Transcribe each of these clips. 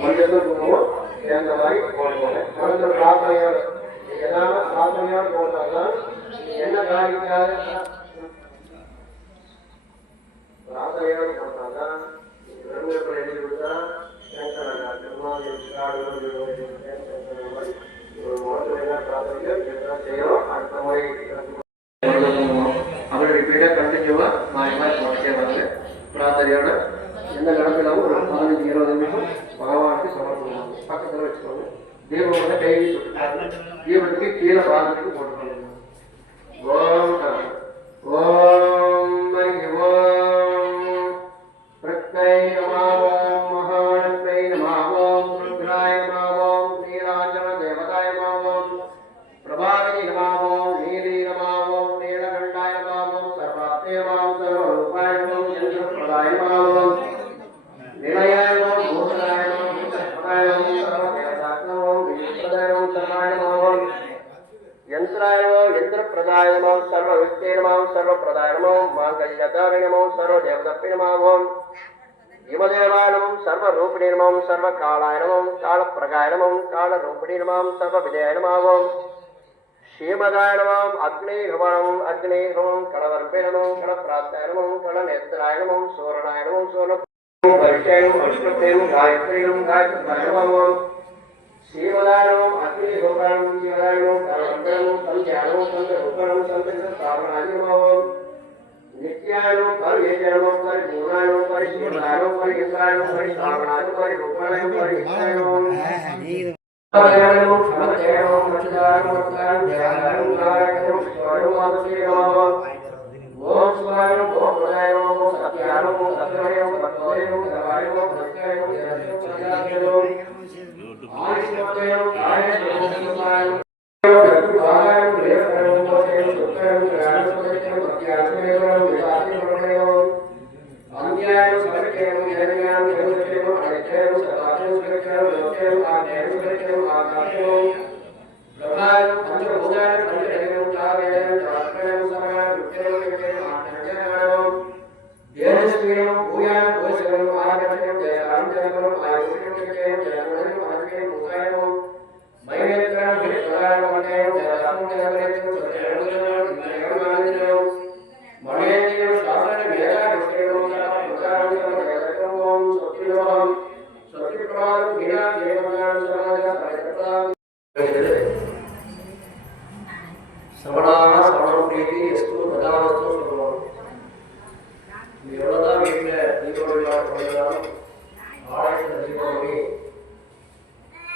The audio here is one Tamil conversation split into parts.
மஞ்சள் குங்குமம் சேர்ந்த மாதிரி போடுவாங்க. மனதில் பிரார்த்தனையோடு எல்லாமே பிரார்த்தனையோடு போட்டால்தான் என்ன காரிக்காக பிரார்த்தனையோடு போட்டால்தான் பிரம்மத்தில் எழுதி கொடுத்தா அடுத்த முறை அவருடைய பீடை கண்டினியூவா மாறி மாறி போட்டே வந்து பிரார்த்தனையோட எந்த இடத்துலவும் ஒரு 15-20 நிமிஷம் பகவானுக்கு சமர்ப்பணம் பக்கத்தில் வச்சுக்கோங்க. தீபம் கையில் தீபத்துக்கு கீழே பாதத்துக்கு போட்டுக்கோங்க. ஓம் ஓம் ஓம் பிரத்யை நமாவோம் மகாணத்யை நமாவோம் ருத்ராய நமாவோம் நீலாஞ்சன தேவதாய நமாவோம் பிரபாவதி நமாவோம் நீதி நமாவோம் நீலகண்டாய நமாவோம் சர்வாத்மே நமாவோம் சர்வரூபாய நமாவோம் யந்திரப்ரதாய நமாவோம் நிலையாய நமாவோம் பூஷணாய நமாவோம் சர்வதாய நமாவோம் சர்வதேவதாய நமாவோம் விஷ்ணுப்ரதாய நமாவோம் சர்வாய நமாவோம் யந்திராய நமாவோம் யந்திரப்ரதாய நமாவோம் சர்வவித்யே நமாவோம் சர்வப்ரதாய நமாவோம் மாங்கல்யதாரிண நமாவோம் சர்வதேவதப்பே நமாவோம் யமதேவாய நமாவோம் சர்வரூபிணே நமாவோம் சர்வகாலாய நமாவோம் காலப்பிரகாய நமாவோம் காலரூபிணே நமாவோம் சர்வவிஜயாய நமாவோம் ஸ்ரீமதாய நமாவோம் அக்னே நமாவோம் அக்னே நமாவோம் கடவர்பே நமாவோம் கடப்பிராத்தாய நமாவோம் கடநேத்ராய நமாவோம் சூரணாய நமாவோம் சூரண பரிச்சயம் அஷ்டத்தேம் காயத்ரீம் காயத்ராய நமாவோம் ஸ்ரீமதாய நமாவோம் அக்னே ரூபாயம் ஜீவதாய நமாவோம் கடவர்பே நமாவோம் சந்தியானமாவோம் சந்திரரூபணம் சந்திரஸ்தாபனாய நமாவோம் நித்யாயம் பரிவேஜனம் பரிபூர்ணாயம் பரிசுத்தாயம் பரிசுத்தாயம் பரிசாவனாயம் பரிரூபணாயம் பரிசுத்தாயம் ஆயாயம் சமதேயம் மச்சதாயம் மத்தாயம் ஜயாயம் நாராயணம் ஸ்வரம் மாதசேயமாவம் ஓம் சுவாயம் ஓம் பிரதாயம் ஓம் சத்யாயம் ஓம் சத்ரயம் பத்மயம் சவாயம் சத்யாயம் சத்யம் சத்யாயம் ஆயுஷ்மதயம் ஆயுஷ்மதயம் சத்யாயம் ஆயாயம் தேவயம் மோசயம் சுத்தயம் ஞானஸ்வதயம் சத்யாத்மேவம் விசாரம் பிரமணயம் அந்யாயம் சத்யம் ஞானம் ஞானம் அனித்யம் சதாத்யம் சத்யம் லோக்யம் ஆத்யம் சத்யம் ஆகாசம் பிரபாயம் பஞ்சபூதாயம் பஞ்சதேவம் சாவேயம் சாத்மயம் சமாயம் ருத்யம் ருத்யம் ஆத்மஞானம் தேவஸ்மியம் பூயாயம் கோசலம் ஆகமயம் ஜயாம் ஜனகம் ஆயுஷ்யம் சத்யம் ஜனகம் ஆத்மயம் பூதாயம் மைவேத்ரம் விஷ்ணாயம் மனயம் ஜயாம் ஜனகம் சத்யம் ஜனகம் மனேந்திரம் சாசனம் ஏகா விஷ்ணம் சர்வம் சர்வம் சத்யம் சத்யபிரபாதம் வினா தேவனாம் சமாஜா பரித்ராம் சமணான சமணம் பிரீதி எஸ்து பிரதானஸ்து சொல்லுவோம். இவ்வளவுதான் வீட்டில் தீபாவளி கொண்டாடும் ஆலயத்தில் தீபாவளி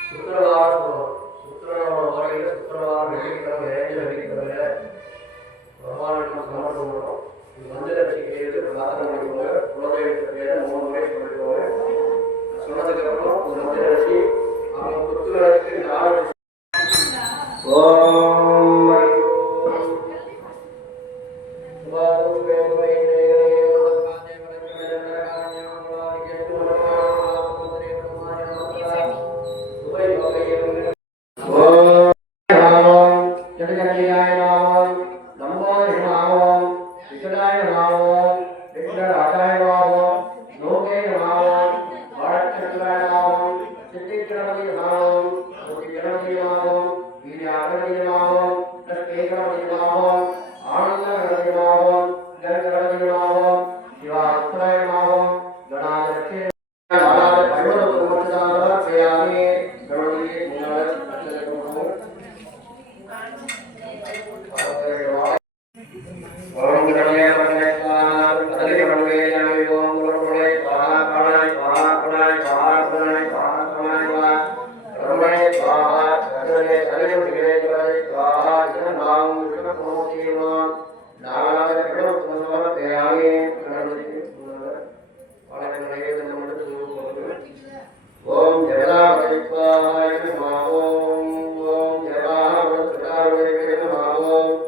சுக்கிரவாரம் சொல்லுவோம். சுக்கிரவாரம் வரையில் சுக்கிரவாரம் வெள்ளிக்கிழமை வெள்ளிக்கிழமையில பகவானுக்கு சமர்ப்பணம் பண்ணுறோம். மஞ்சள் பிரார்த்தனை பண்ணிக்கோங்க. குலதெய்வத்தை பேரை 3 முறை சொல்லிக்கோங்க. சொன்னதுக்கப்புறம் ஒரு மஞ்சள் அரிசி அவங்க புத்துகளுக்கு 4 ஓம் ஓம் ஜெயலாபதிப்பாய நமः ஓம் ஜெயலாபதிப்பாய நமः ஓம்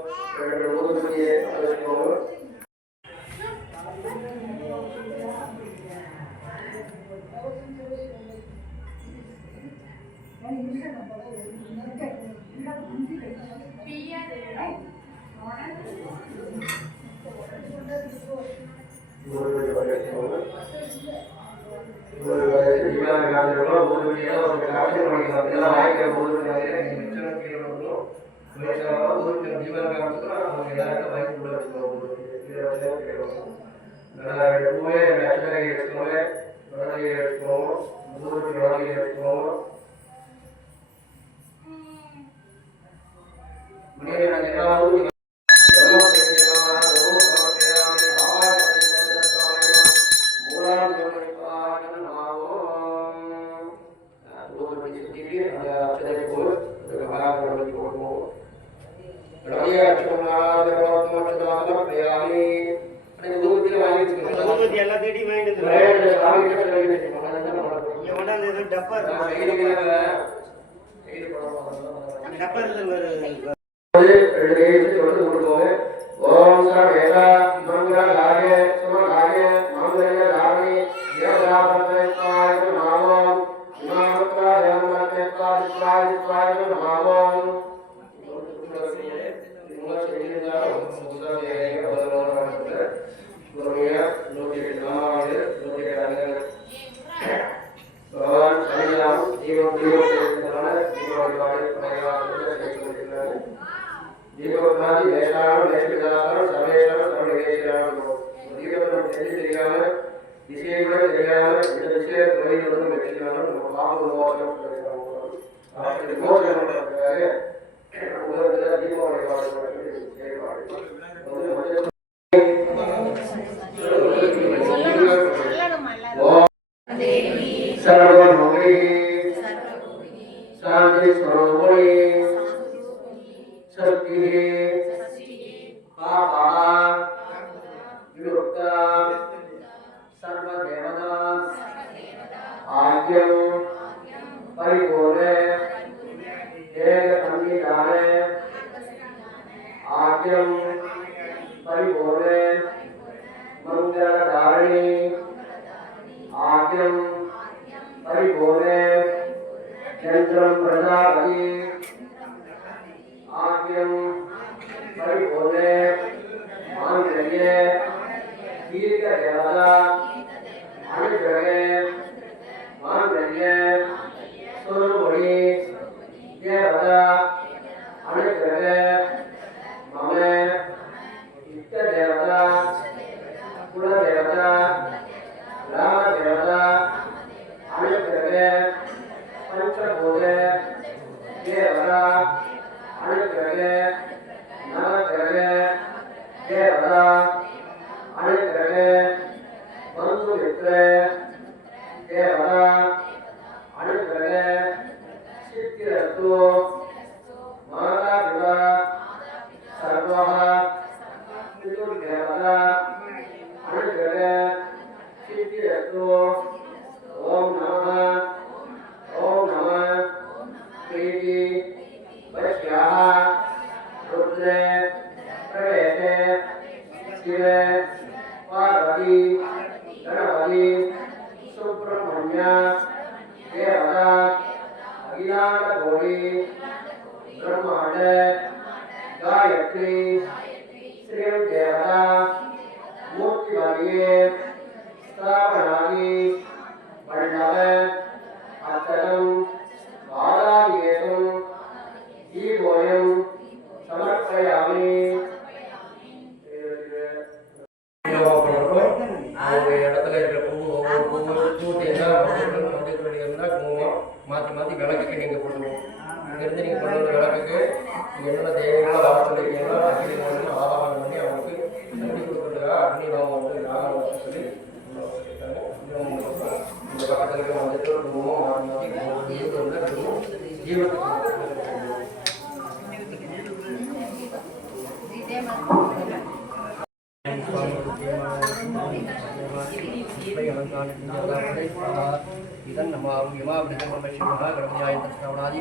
ओम सर्वेदा मंगलाय सुमनाय मंगलदायिने यदापत्याय नमो नमस्कार नमस्कार नमो जीवनादि देशान देशविदान सर्वेशान सर्वदेशान जीवन தெரியாம விஷயங்களை தெரியாம இந்த விஷய தொழில் வந்து வெற்றியான பாபு மோசம் அப்படி மோசம் பண்றதுக்காக உலகத்துல தீபாவளி सर्वभूमि शांति स्वरूपिणी शक्ति पापा विमुक्ता सर्वदेवता आज्ञं परिपूर्णे एक संविधाने आज्ञं परिपूर्णे मंगलधारिणी आज्ञं परिपूर्णे यंत्रं प्रजापति आज्ञं परिपूर्णे मांगल्ये दीर्घदेवता अनुग्रहे मांगल्ये स्वरूपिणी देवता अनुग्रहे मम इष्टदेवता कुलदेवता रामदेवता अनुग्रहे पंचभूते देवता अनुग्रहे नवग्रहे देवता अनुग्रहे बंधुमित्रे देवता अनुग्रहे सिद्धिरस्तु माता पिता सर्वः पितृदेवता अनुग्रहे सिद्धिरस्तु ओम नमः प्रीति वैश्याः रुद्रे प्रवेशे शिवे पार्वती गणपति सुब्रह्मण्य देवता अखिलांड कोटि ब्रह्मांड गायत्री श्री देवता मूर्तिवादिये स्थापनादि मंडल अचलम बालादियेतुं जीवोयं समर्पयामि மாற்றி மாற்றி விளக்குக்கு நீங்கள் போடுவோம் இங்கேருந்து நீங்கள் கொண்டு வந்த விளக்குக்கு நீங்கள் என்னென்ன தேவைகளோ அதை சொல்லியிருக்கீங்களோ அக்னி ஹோமம் ஆவாகனம் பண்ணி அவங்களுக்கு சக்தி கொடுக்குறதுக்காக அக்னி ஹோமம் வந்து ஆகணும் சொல்லி இந்த பக்கத்தில் வந்துட்டு குங்குமம் மாற்றி மாற்றி ஜீவத்துக்கு இதன் நம்ம யமாபிரகமசிவனாய் தஸ்தாவனாதி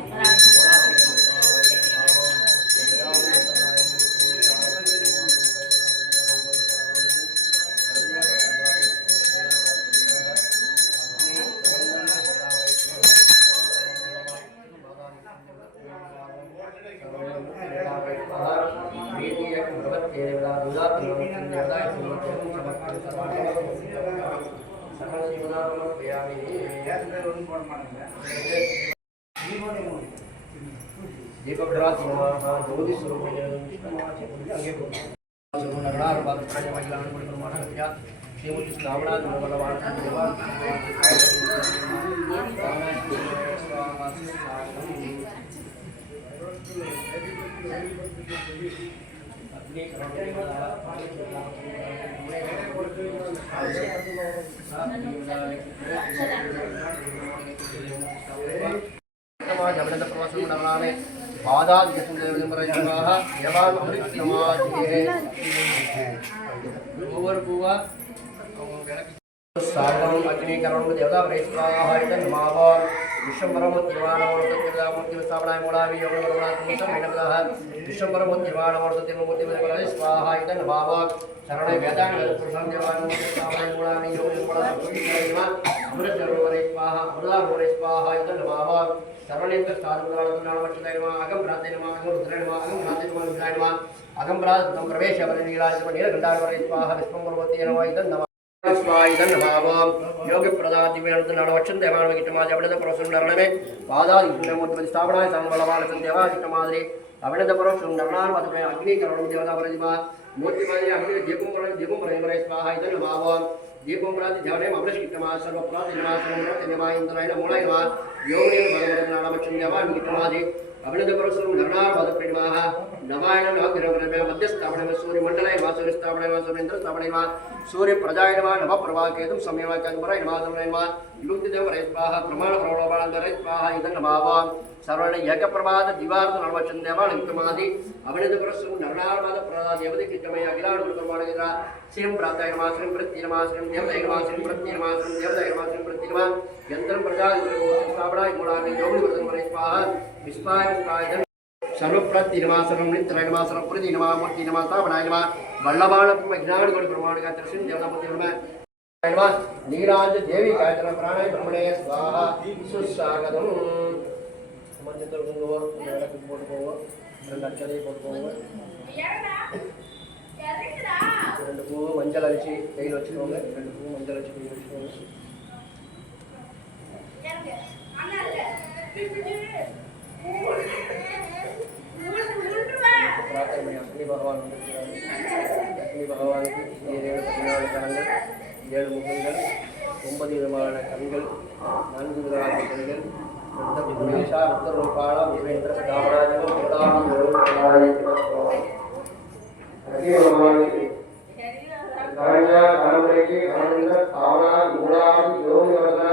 सकल दीपकराज ज्योति स्वरूप सागरम अग्निकरण देवता प्रेस्वाहाय नमः विश्वम्भरमूर्तिवाणमूर्तिदेवतामूर्ति स्थापनाय मूलाभि योगवर्मणात्मसमेनपदः विश्वम्भरमूर्तिवाणमूर्तिमूर्ति स्वाहाय नमः शरणे वेदांग पुरुषं देवामूर्ति स्थापनाय मूलाभि योगवर्मणात्मसमेनपदः अमृतजरोवरे स्वाहा अमृतारोवरे स्वाहाय नमः शरणेन्द्र साधुनामच्युताय नमः अगम भ्राते नमः अगम रुद्राय नमः अगम भ्राते नमः रुद्राय नमः अगम भ्रातं प्रवेश वरनीलाय नमः नीलकण्ठाय स्वाहा विश्वम्भरमूर्ति नमः योग्य प्रदादिवेणुवक्षन देवाणविष्टमाज अविणद परशुंडरणमे पादादिमूर्ति स्थापनाय संबलवान देवादिष्टमाद्रि अविणद परशुंडरणार्वदमे अग्निकरणं देवता प्रतिमा मूर्तिमादि अग्नि दीपं परमेश्वराय स्वाहा इदं नमामः दीपं प्राति ध्याने अमृतशिष्टमा सर्वप्राति नमः सर्वप्रति इंद्राय मूलाय नमः योगिने भगवन्नामक्षं देवादिष्टमादि अविणद परशुंडरणार्वदप्रेमाः नवायन नवग्रहमे मध्यस्थापने सूर्यमंडलाय नमः सूर्यस्थापनाय नमः सूर्येन्द्र स्थापनाय नमः सूर्य प्रजाय नमः नभ प्रभाकेतुं सम्यवाक्यंबराय नमः सर्वाय नमः विमुक्तिदेवराय स्वाहा प्रमाण प्रवणबालांतराय स्वाहा इदं नमामः सर्वण एकप्रभात दिवार्थ नवचन देवालंकमादि अविणद परशु नरनारनाद प्रदा देवति कितमय अखिलाण प्रमाणगिरा श्रीं प्राताय नमः श्रीं प्रति नमः श्रीं देवताय नमः श्रीं प्रति नमः श्रीं देवताय नमः श्रीं प्रति नमः यंत्रं प्रजा स्थापनाय मूलानि योगि वर्धनमराय स्वाहा विस्माय स्वाहा सर्वप्रति नमः सर्वं नित्याय नमः सर्वं प्रति नमः मूर्ति नमः स्थापनाय नमः वल्लभाणत्म ज्ञानगुण प्रमाणिका दर्शन देवतामूर्ति नमः नीराज देवी गायत्र प्राणाय ब्रह्मणे स्वाहा सुस्वागतम मंत्र गंगो नरक போட்டு போங்க ரெண்டு அச்சதை போட்டு போங்க ரெண்டு பூ மஞ்சள் அரிசி கையில் வச்சுக்கோங்க ரெண்டு பூ மஞ்சள் அரிசி கையில் வச்சுக்கோங்க அக்னி பகவான் வந்திருக்கிறார் அக்னி பகவானுக்கு 14 கரங்கள் 7 முகங்கள் 9 விதமான கண்கள் 4 விதமான கண்கள் குணேஷா ருத்ரரூபாண விவேந்திர ஸ்தாபராஜகம் பிரதானம் அக்னி பகவானுக்கு கரண்யா கரம்பைக்கு கரண்ய ஸ்தாபனா மூலாதி யோகி வரத